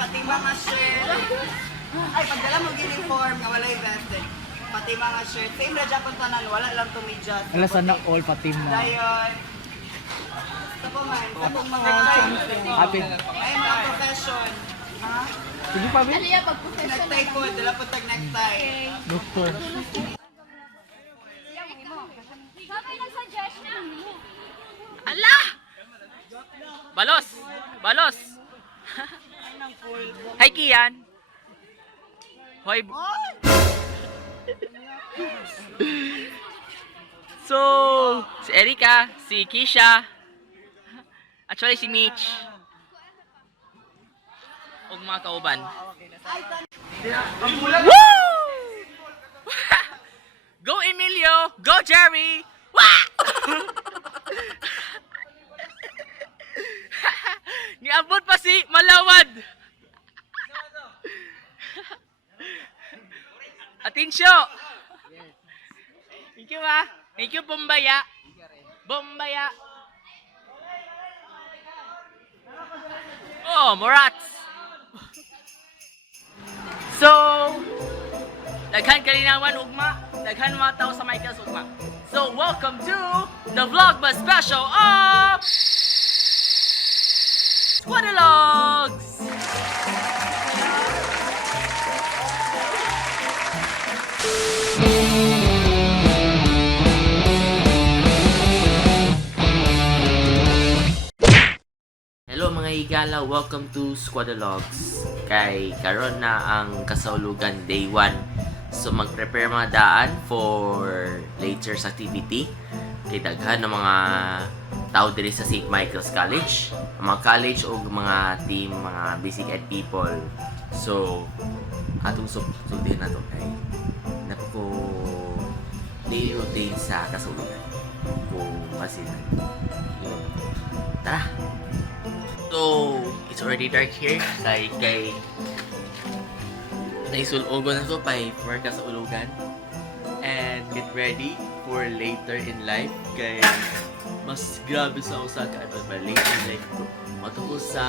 pati mga shirt. Ay, pagdala mo uniform, nga walay vested. Pati mga shirt. Same na Japan tanan, wala lang tumidyat. Ala sana all patim na. Dayon. Sa po man, sa pong mga time. Happy. Ay, mga profession. Ha? Sige pa, Bin. Ano yan, pag-professional? Necktie po, dala po tag necktie. Doktor. Sabay nag-suggest na. Ala! Balos! Balos! Hi, Kian! Hoy! So, si Erika, si Kisha, actually si Mitch, ug mga kauban. Woo! Go Emilio! Go Jerry! Wah! Niabot pa si Malawad. Atensyo. Thank you ma. Thank you Bombaya. Bombaya. Oh, Morats. So, daghan kalinawan ugma, daghan mga tao sa Michael's ugma. So, welcome to the Vlogmas special of Squadalogs! Hello mga higala, welcome to Squadalogs. Kay karon na ang kasaulugan day 1. So mag-prepare mga daan for latest activity. Kay daghan ng mga tao diri sa St. Michael's College, mga college o mga team, mga basic ed people. So atong sundin na to kay napako daily routine sa kasaulugan kung masinan. Tara! So, it's already dark here. Kay naisulogon na to for kasaulugan. And get ready for later in life. Kay mas grabe sa usa ka later in life ko. Matuko sa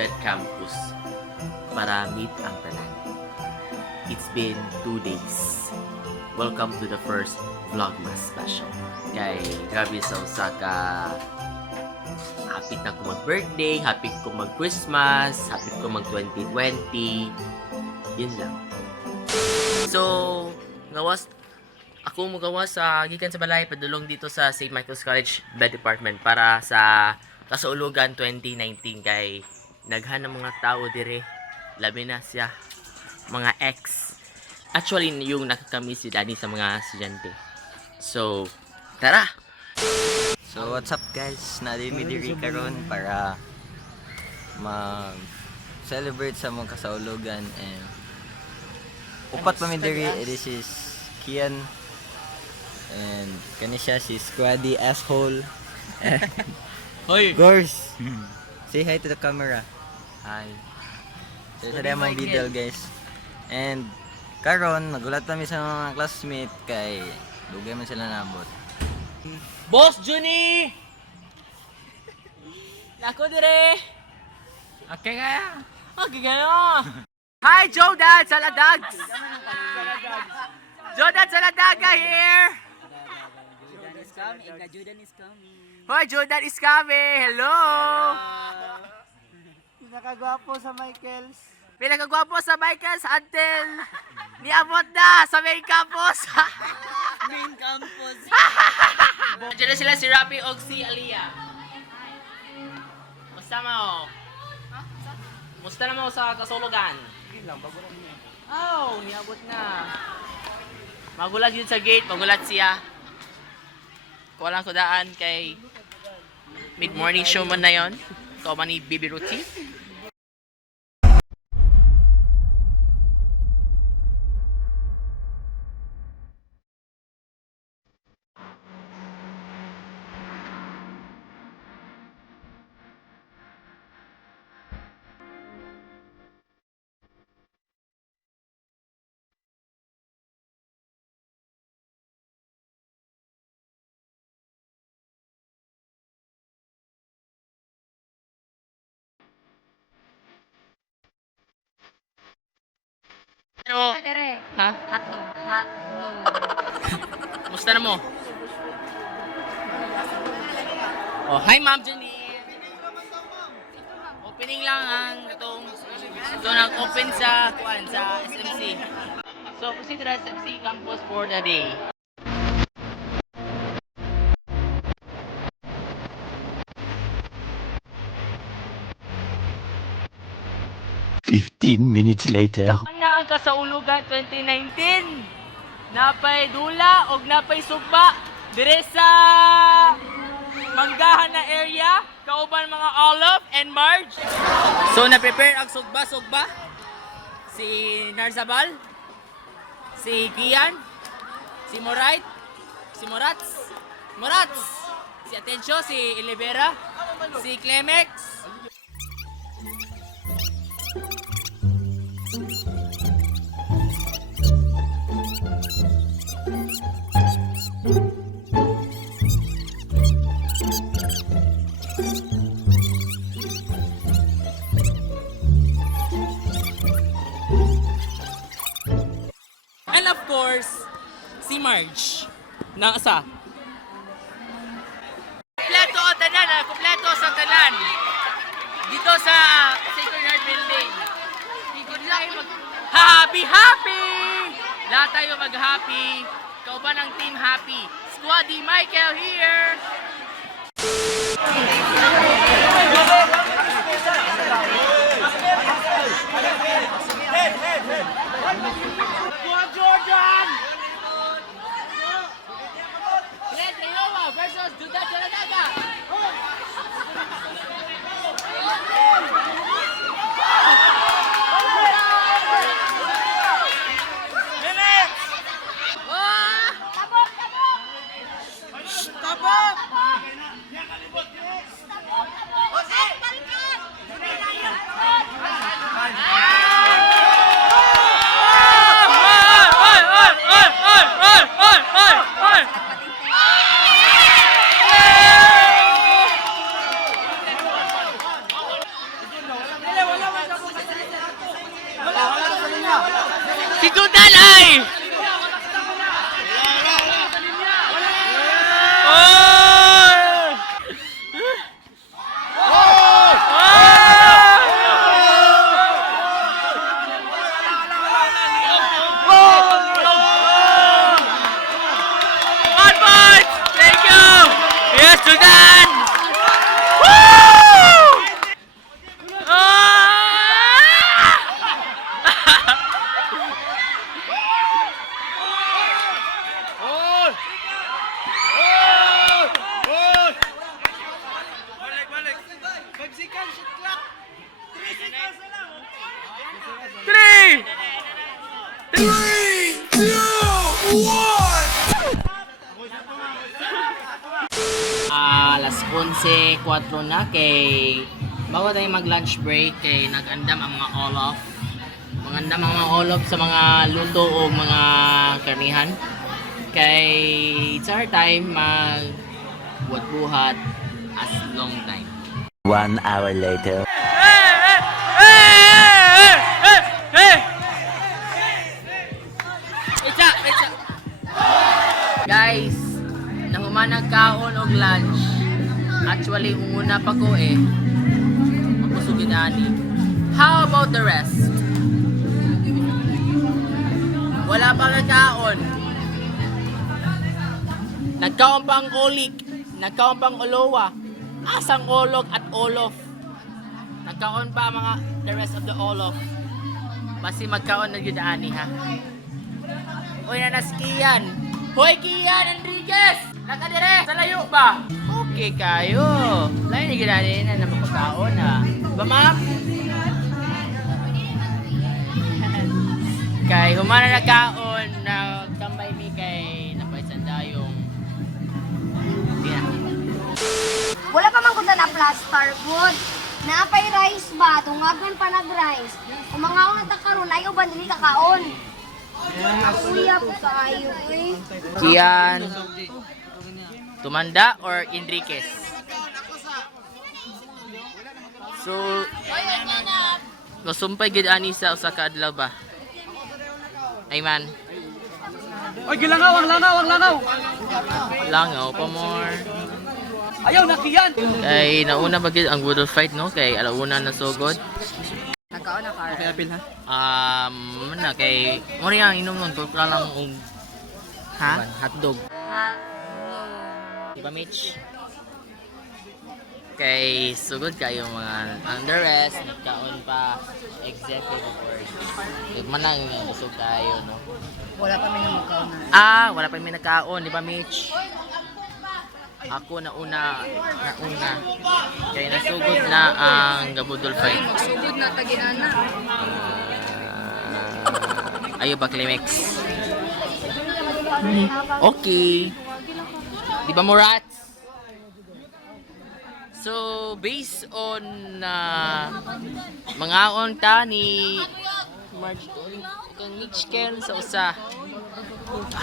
Pet Campus para meet ang tanan. It's been 2 days. Welcome to the first Vlogmas special. Kay grabe sa usa ka happy na ko mag-birthday, happy ko mag-Christmas, happy ko mag-2020. Yun lang. So, ako magawas sa gikan sa balay padulong dito sa St. Michael's College Bed Department para sa kasaulugan 2019 kay naghan ng mga tao dire, labi na siya mga ex. Actually, yung nakakami si Daddy sa mga estudyante. So, tara! So what's up guys? Nadin mi diri karon para mag-celebrate sa mong kasaulugan and upat pa mi diri. This is Kian and kani siya si Squaddy asshole. Hoy! Gors. Say hi to the camera. Hi. So sa demo video guys. And karon nagulat kami sa mga classmate kay dugay man sila nabot. Boss Juni! Nako dire! Okay kaya? Okay kaya! Hi, Jodan Saladags! Jodan Saladaga here! Jordan is coming. Jordan is coming. Hoy, Jodan is coming! Hello! Pinakagwapo sa Michaels. Pinakagwapo sa Michaels until niabot na sa main campus! Main campus. Diyan na sila si Rapi o si Aliyah. Musta mo? Musta na mo sa kasulugan? Oh, niabot na. Magulat yun sa gate, magulat siya. Kuha lang ko daan kay mid-morning show man na yun. Ikaw man ni Bibi Ruti. Dere. Ha? Hotdog. Hotdog. Musta na mo? Oh, hi Ma'am Jenny. Opening lang ang itong nag-open sa SMC. So, proceed to the SMC campus for the day. Minutes later. Ang kasaulugan 2019. Napay dula og napay sugba dire sa Manggahan na area, kauban mga Olive and Marge. So na-prepare ang sugba. Si Narzabal, si Kian, si Morait, si Morats, si Atencio, si Olivera, si Clemex. And of course, si Marge. Nasa? Kompleto ang tanan, kompleto sa tanan. Dito sa Sacred Heart Building. Ikot tayo happy! Lahat tayo mag-happy. Kauban ang team happy. Squaddy Michael here! Glenn Leoa versus Duda Jalanaga. Si Dudan ay! One point! Thank you! Yes, Dudan! Three! Alas 11:04 na kay bago tayo mag-lunch break kay nag-andam ang mga Olof. Mangandam ang mga Olof sa mga luto o mga karnihan. Kay it's our time mag-buhat as long time. 1 hour later. Pizza! Guys, nahumanag kaon og lunch. Actually, una pa ko mapusugin ani. How about the rest? Wala pa nga kaon. Nagkaon pang olik, nagkaon pang olowa, asang olog at olof. Nagkaon pa mga the rest of the olof. Basi magkaon na gyud ani ha. Uy na si Kian. Hoy Kian Enriquez! Nakadire! Sa layo ba? Okay kayo. Lain na ginani na mapagkaon ha. Ba ma'am? Kay humana na kaon na tambay mi kay napaisan dayong. Wala pa man kuda na plaster good. Naapay rice ba? Tungagan pa nag-rice. Kung mga unang takaroon, ayaw ba nili kakaon? Kuya po kayo eh. Kian Tumanda or Enriquez? So, nasumpay gid ani sa usa ka adlaw ba? Ay man. Oy, gilangaw, ang langaw, ang langaw. Langaw pa more. Ayaw, nakiyan. Kay nauna ba gid ang budol fight no? Kay alauna na sugod. Nagkaon na car. Okay, apil ha? Na kay mo rin ang inom nun tulad lang og ha? Hotdog. Di ba Mitch? Kay sugod kayo mga under rest, nagkaon pa executive board. Manang yung busog kayo no. Wala pa may nagkaon na. Wala pa may nagkaon, di ba Mitch? Ako nauna. Kaya nasugod na ang Gabudol fight. Magsugod na taginana. Ayo ba Climax? Okay. Di ba Morats? So, based on mga onta ni March kang Mitch Kel sa usa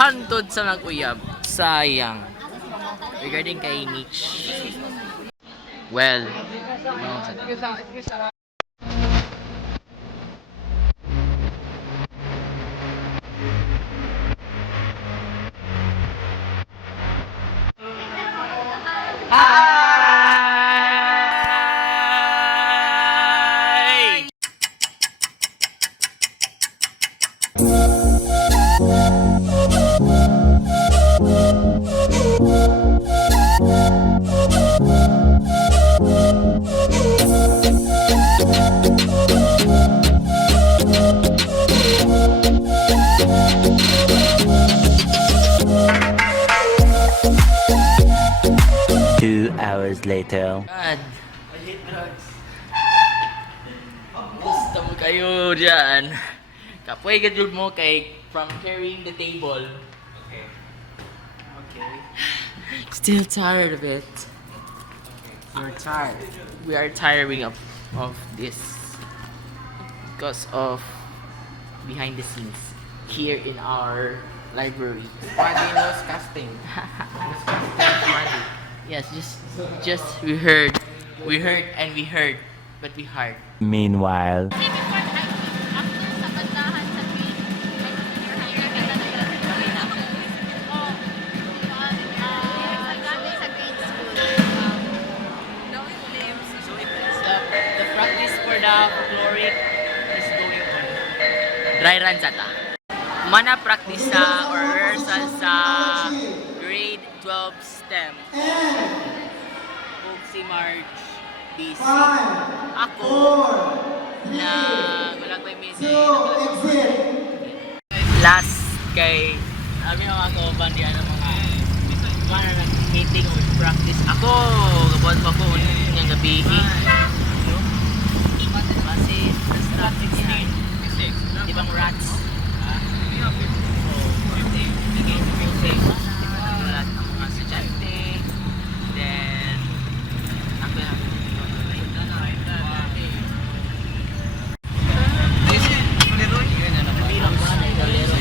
hantod sa nag-uyab. Sayang. Regarding kay Mitch. Well, hi! 2 hours later. God. I hate drugs. Gusto mo kayo dyan. Kapoy gadjud mo kay from carrying the table. Okay. Still tired of it. You're tired. We are tiring of this because of behind the scenes here in our library. Why do you lose casting? Yes, just we heard, but we heard. Meanwhile, The practice for the folkloric is going on. Dry run sata. Mana practice sa or rehearsal sa grade 12 STEM. Kung si Marge busy. Ako na wala pa yung last kay sabi ng ako bandian ng mga meeting or practice. Ako gabon pa ko ng gabi. Kasi practice yan. Di bang rats? Lahat ng mga estudyante. Then ako na bilang ko na galero.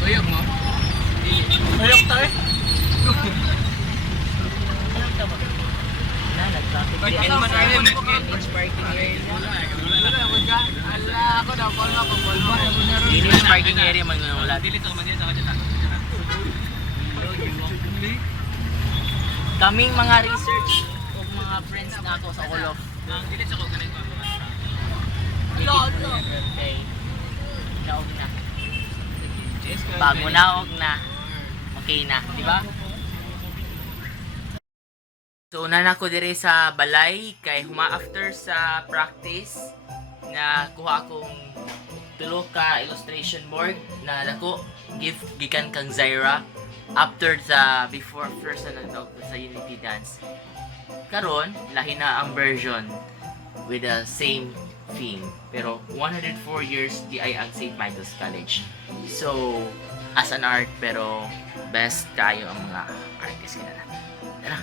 Tuyok mo? Tuyok tayo? Nag-traffic Bakit din. naman tayo? Beach parking area. Ala ako na, follow ako. Beach parking area man nga wala. Dili to, man sa kanya. Kaming mga research o mga friends na ako sa Olof. Dili sa ko ganito. Okay. Naog na. Pag munaog na, okay na, di ba? So, una na ko dire sa balay kay huma after sa practice na kuha akong tulo ka illustration board na nako gift gikan kang Zaira after sa before first na nagdog sa Unity Dance. Karon lahi na ang version with the same theme pero 104 years di ay ang St. Michael's College. So, as an art pero best kayo ang mga artist kinala. Tara.